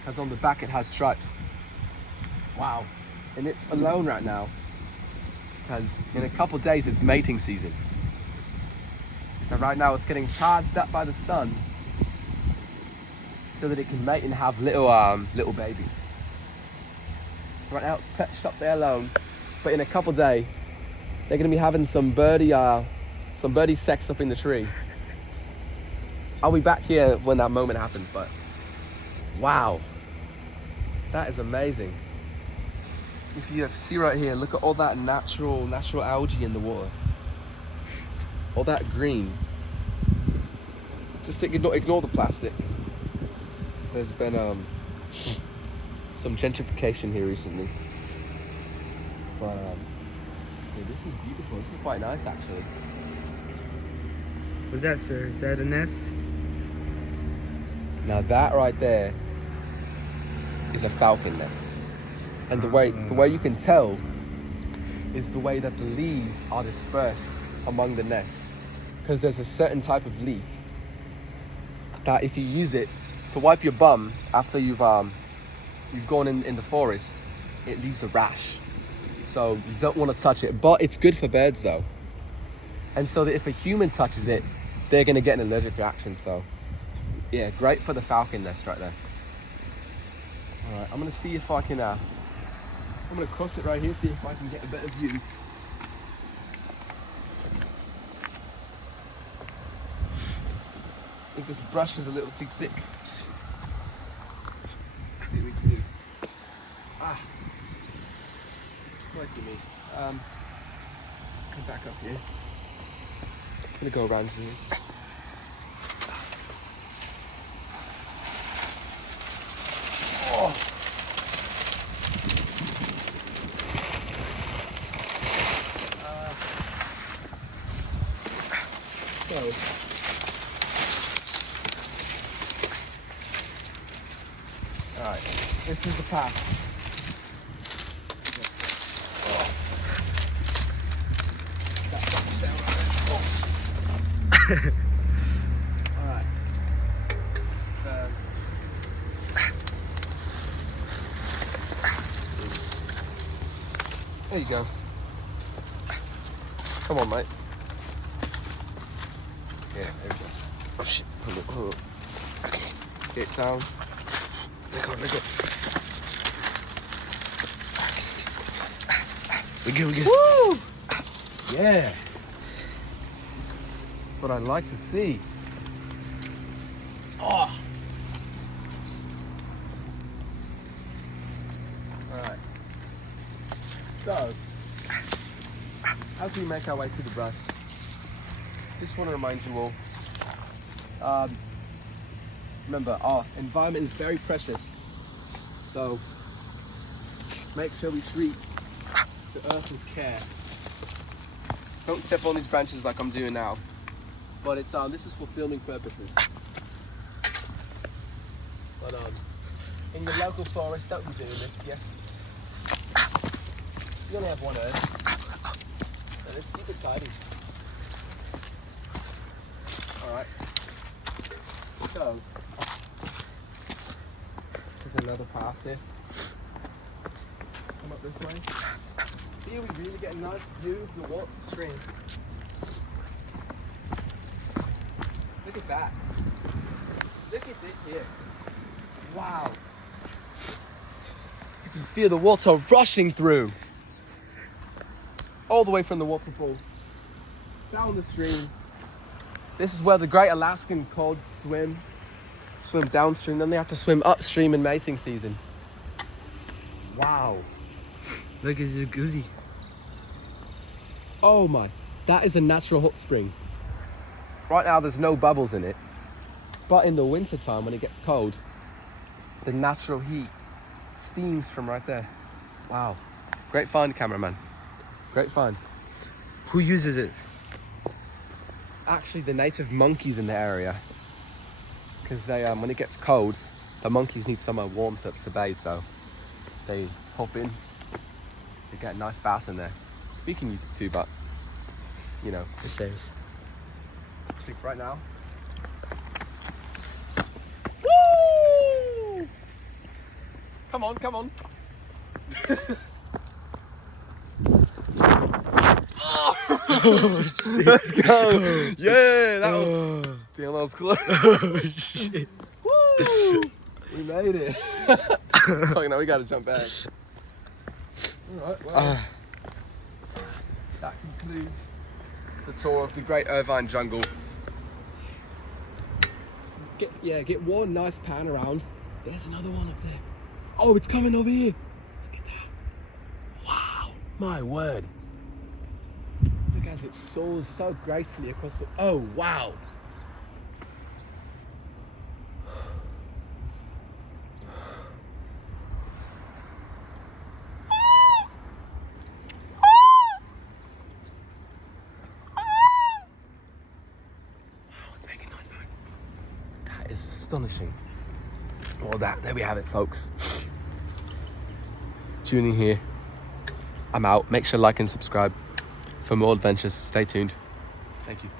because on the back it has stripes. Wow. And it's alone right now because in a couple days it's mating season. So right now it's getting charged up by the sun so that it can mate and have little babies. So right now it's perched up there alone, but in a couple days they're going to be having some birdie sex up in the tree. I'll be back here when that moment happens, but wow, that is amazing. If you see right here, look at all that natural algae in the water. All that green. Just ignore the plastic. There's been some gentrification here recently. But yeah, this is beautiful. This is quite nice actually. What's that, sir? Is that a nest? Now that right there is a falcon nest. And the way you can tell is the way that the leaves are dispersed among the nest. Because there's a certain type of leaf that if you use it to wipe your bum after you've gone in the forest, it leaves a rash. So you don't want to touch it, but it's good for birds though. And so that if a human touches it, they're gonna get an allergic reaction. So yeah, great for the falcon nest right there. All right, I'm gonna see if I can, I'm gonna cross it right here, see if I can get a better view. I think this brush is a little too thick. Let's see what we can do. Wait to me. Come back up here. I'm gonna go around here. Oh. Alright, this is the path. Alright. There you go. Come on, mate. Yeah, there we go. Oh shit, hold up. Okay. Get down. Let go. We good. Woo! Yeah. That's what I like to see. Oh. Alright. So, as we make our way through the brush, just want to remind you all, remember, our environment is very precious. So, make sure we treat the earth with care. Don't step on these branches like I'm doing now. But it's this is for filming purposes. But in the local forest, don't be doing this, yeah? You only have one earth. So let's keep it tidy. Alright. So there's another pass here. Come up this way. Here we really get a nice view of the Walter stream. Look at that. Look at this here. Wow. You can feel the water rushing through. All the way from the waterfall down the stream. This is where the great Alaskan cod swim downstream, then they have to swim upstream in mating season. Wow. Look, it's a jacuzzi. Oh my, that is a natural hot spring. Right now there's no bubbles in it, but in the winter time when it gets cold, the natural heat steams from right there. Wow, great find, cameraman. Great find. Who uses it? It's actually the native monkeys in the area, because they when it gets cold, the monkeys need somewhere warm to bathe, so they hop in. They get a nice bath in there. We can use it too, but you know. It says. Right now. Woo! Come on, come on. Let's go. Yeah, that was. Damn, that was close. Oh shit. Woo! We made it. Oh, now we gotta jump back. Alright, well. That concludes the tour of the Great Irvine Jungle. Get one nice pan around. There's another one up there. Oh, it's coming over here. Look at that. Wow, my word. Look as it soars so gracefully across the... Oh, wow. Is astonishing. Well, there we have it, folks. Tune in here. I'm out. Make sure to like and subscribe for more adventures. Stay tuned. Thank you.